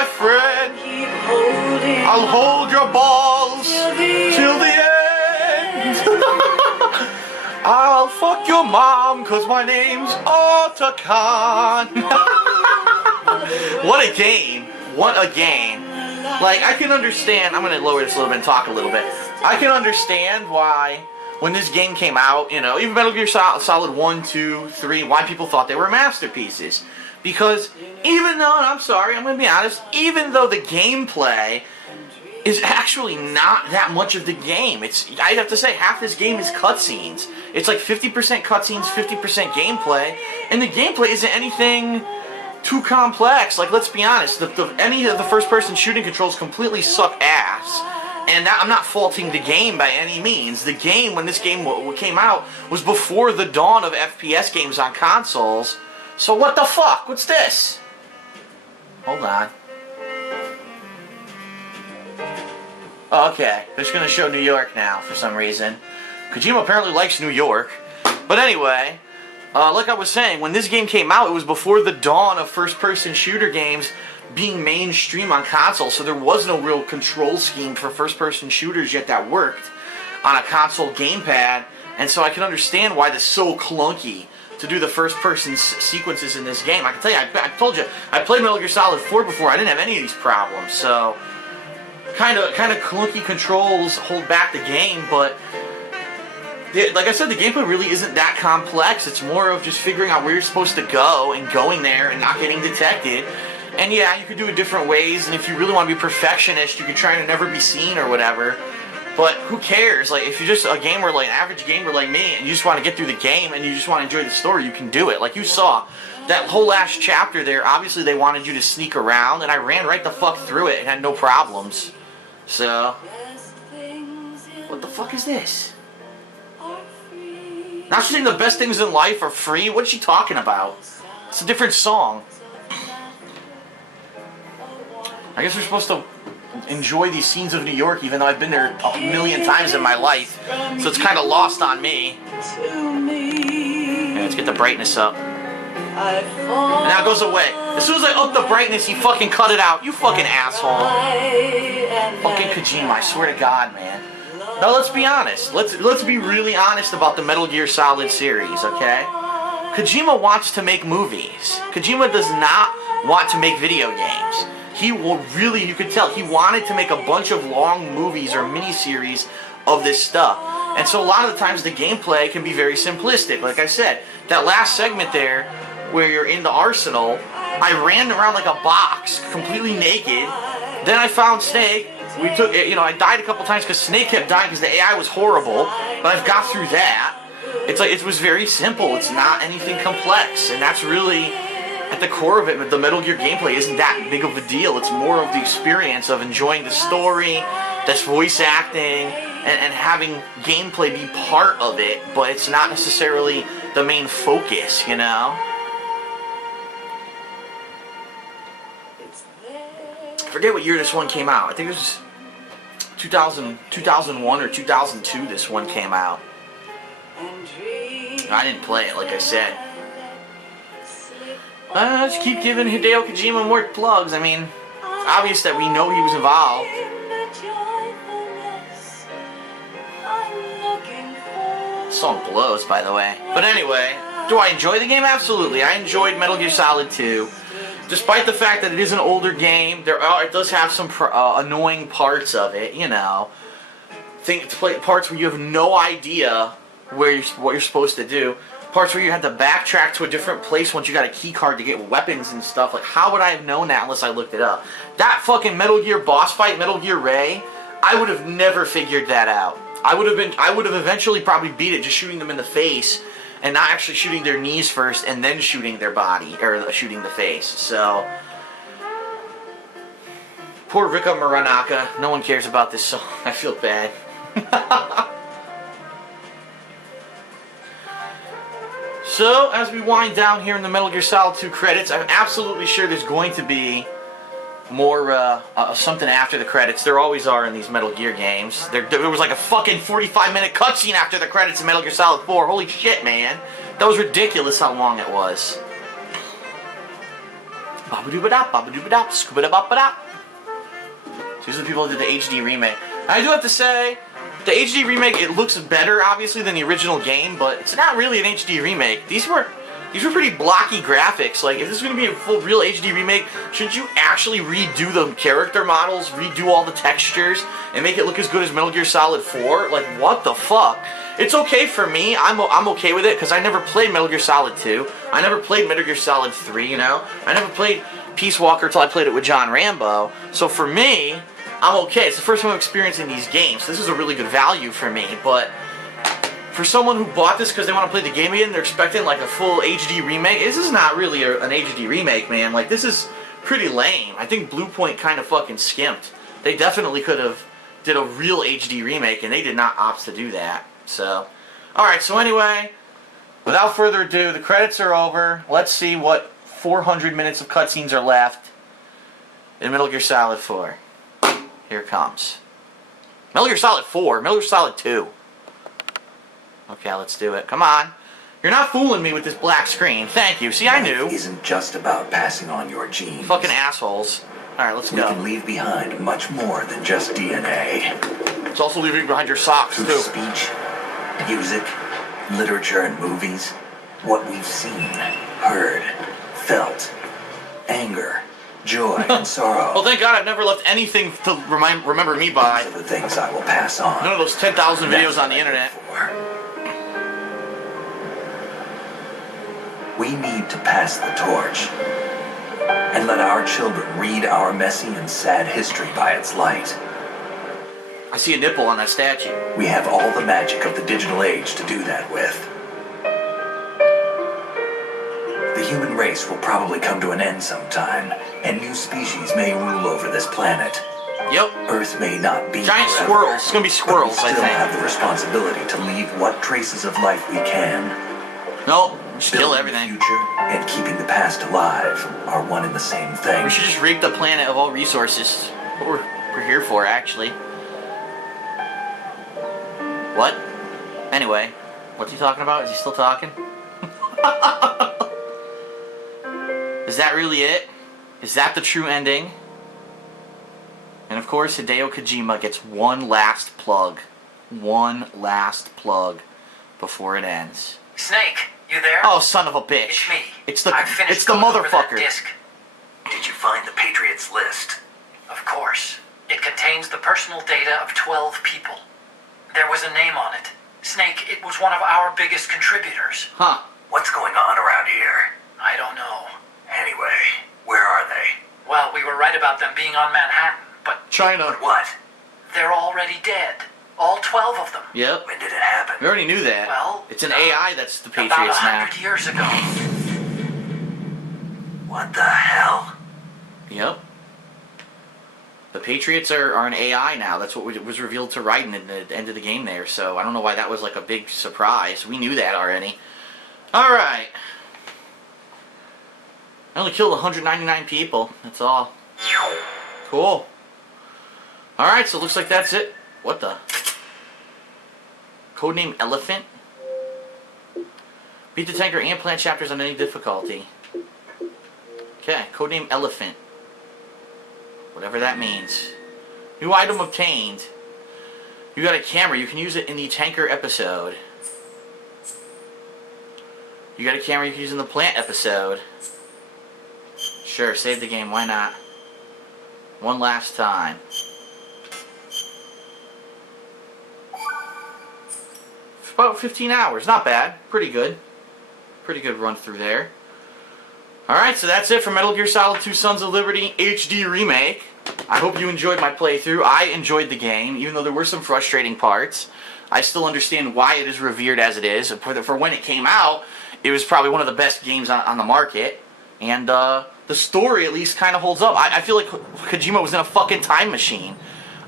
my friend. I'll hold your balls till the end. I'll fuck your mom, cause my name's Otacon. What a game. What a game. Like, I can understand, I'm gonna lower this a little bit and talk a little bit. I can understand why, when this game came out, you know, even Metal Gear Solid 1, 2, 3, why people thought they were masterpieces. Because even though, and I'm sorry, I'm gonna be honest, even though the gameplay is actually not that much of the game. I'd have to say, half this game is cutscenes. It's like 50% cutscenes, 50% gameplay, and the gameplay isn't anything too complex. Like, let's be honest, any of the first-person shooting controls completely suck ass. And I'm not faulting the game by any means. The game, when this game came out, was before the dawn of FPS games on consoles. So what the fuck? What's this? Hold on. Oh, okay, they're just gonna show New York now for some reason. Kojima apparently likes New York. But anyway, like I was saying, when this game came out, it was before the dawn of first-person shooter games being mainstream on console, so there was no real control scheme for first-person shooters yet that worked on a console gamepad, and so I can understand why it's so clunky to do the first-person sequences in this game. I can tell you, I told you, I played Metal Gear Solid 4 before, I didn't have any of these problems, so kind of clunky controls hold back the game, but like I said, the gameplay really isn't that complex. It's more of just figuring out where you're supposed to go and going there and not getting detected. And yeah, you could do it different ways, and if you really want to be perfectionist, you could try to never be seen or whatever. But who cares? Like, if you're just a gamer, like an average gamer like me, and you just want to get through the game and you just want to enjoy the story, you can do it. Like you saw, that whole last chapter there, obviously they wanted you to sneak around, and I ran right the fuck through it and had no problems. So, what the fuck is this? Not saying the best things in life are free. What is she talking about? It's a different song. I guess we're supposed to enjoy these scenes of New York, even though I've been there a million times in my life. So it's kind of lost on me. Yeah, let's get the brightness up. And now it goes away. As soon as I up the brightness, you fucking cut it out. You fucking asshole. Fucking Kojima, I swear to God, man. Now let's be honest. Let's be really honest about the Metal Gear Solid series, okay? Kojima wants to make movies. Kojima does not want to make video games. He will really, you could tell, he wanted to make a bunch of long movies or miniseries of this stuff. And so a lot of the times the gameplay can be very simplistic. Like I said, that last segment there, where you're in the arsenal, I ran around like a box, completely naked. Then I found Snake. We took, you know, I died a couple times because Snake kept dying because the AI was horrible. But I've got through that. It's like, it was very simple. It's not anything complex. And that's really, at the core of it, the Metal Gear gameplay isn't that big of a deal. It's more of the experience of enjoying the story, that's voice acting, and having gameplay be part of it. But it's not necessarily the main focus, you know? I forget what year this one came out. I think it was 2001 or 2002 this one came out. I didn't play it, like I said. Just keep giving Hideo Kojima more plugs. I mean, it's obvious that we know he was involved. The song blows, by the way. But anyway, do I enjoy the game? Absolutely. I enjoyed Metal Gear Solid 2. Despite the fact that it is an older game, it does have some annoying parts of it, you know. Parts where you have no idea what you're supposed to do. Parts where you had to backtrack to a different place once you got a key card to get weapons and stuff. Like, how would I have known that unless I looked it up? That fucking Metal Gear boss fight, Metal Gear Ray, I would have never figured that out. I would have eventually probably beat it just shooting them in the face and not actually shooting their knees first and then shooting their body, or shooting the face. So, poor Rika Muranaka. No one cares about this song. I feel bad. So, as we wind down here in the Metal Gear Solid 2 credits, I'm absolutely sure there's going to be more, something after the credits. There always are in these Metal Gear games. There was like a fucking 45-minute cutscene after the credits in Metal Gear Solid 4. Holy shit, man. That was ridiculous how long it was. Ba-ba-doo-ba-da, ba-ba-doo-ba-da, scoop-a-da-ba-ba-da. These are the people who did the HD remake. I do have to say, the HD remake, it looks better, obviously, than the original game, but it's not really an HD remake. These were pretty blocky graphics. Like, if this is going to be a full, real HD remake, shouldn't you actually redo the character models, redo all the textures, and make it look as good as Metal Gear Solid 4? Like, what the fuck? It's okay for me. I'm okay with it, because I never played Metal Gear Solid 2. I never played Metal Gear Solid 3, you know? I never played Peace Walker until I played it with John Rambo. So for me, I'm okay. It's the first time I'm experiencing these games. This is a really good value for me, but for someone who bought this because they want to play the game again, they're expecting like a full HD remake. This is not really an HD remake, man. Like, this is pretty lame. I think Blue Point kind of fucking skimped. They definitely could have did a real HD remake, and they did not opt to do that. So, alright, so anyway, without further ado, the credits are over. Let's see what 400 minutes of cutscenes are left in Metal Gear Solid 4. Here it comes. Metal Gear Solid 4, Metal Gear Solid 2. Okay, let's do it. Come on. You're not fooling me with this black screen. Thank you. See, I knew. Life isn't just about passing on your genes. Fucking assholes. Alright, let's go. We can leave behind much more than just DNA. It's also leaving behind your socks, Through too. speech, music, literature, and movies, what we've seen, heard, felt, anger, joy, and sorrow. Well, thank God I've never left anything to remember me by. These are the things I will pass on. None of those 10,000 videos on the internet. We need to pass the torch and let our children read our messy and sad history by its light. I see a nipple on that statue. We have all the magic of the digital age to do that with. The human race will probably come to an end sometime, and new species may rule over this planet. Yep. Earth may not be Giant forever, squirrels. It's gonna be squirrels, but we I still think. have the responsibility to leave what traces of life we can. Nope. Just kill Building everything. the future and keeping the past alive are one and the same thing. We should just rape the planet of all resources. What we're here for, actually. What? Anyway, what's he talking about? Is he still talking? Is that really it? Is that the true ending? And of course, Hideo Kojima gets one last plug. One last plug before it ends. Snake, you there? Oh, son of a bitch. It's me. It's the I've finished it's the going over that motherfucker. disc. Did you find the Patriots list? Of course. It contains the personal data of 12 people. There was a name on it. Snake, it was one of our biggest contributors. Huh. What's going on around here? I don't know. Anyway, where are they? Well, we were right about them being on Manhattan, but China. What? they're already dead. All 12 of them. Yep. When did it happen? We already knew that. Well, it's an AI that's the About Patriots now. 100 years ago. What the hell? Yep. The Patriots are an AI now. That's what was revealed to Raiden at the end of the game there. So I don't know why that was like a big surprise. We knew that already. Alright. I only killed 199 people. That's all. Cool. Alright, so it looks like that's it. What the? Codename Elephant? Beat the tanker and plant chapters on any difficulty. Okay, codename Elephant. Whatever that means. New item obtained. You got a camera. You can use it in the tanker episode. You got a camera you can use in the plant episode. Sure, save the game. Why not? One last time. About 15 hours. Not bad. Pretty good. Pretty good run through there. Alright, so that's it for Metal Gear Solid 2 Sons of Liberty HD Remake. I hope you enjoyed my playthrough. I enjoyed the game, even though there were some frustrating parts. I still understand why it is revered as it is. For when it came out, it was probably one of the best games on the market. And the story at least kind of holds up. I feel like Kojima was in a fucking time machine.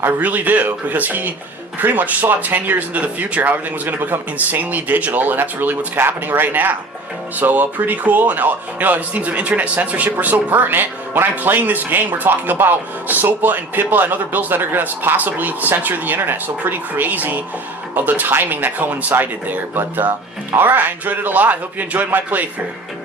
I really do, because he pretty much saw 10 years into the future how everything was going to become insanely digital, and that's really what's happening right now. So pretty cool, and you know, his themes of internet censorship were so pertinent. When I'm playing this game, we're talking about SOPA and PIPA and other bills that are going to possibly censor the internet. So pretty crazy of the timing that coincided there. But alright, I enjoyed it a lot. I hope you enjoyed my playthrough.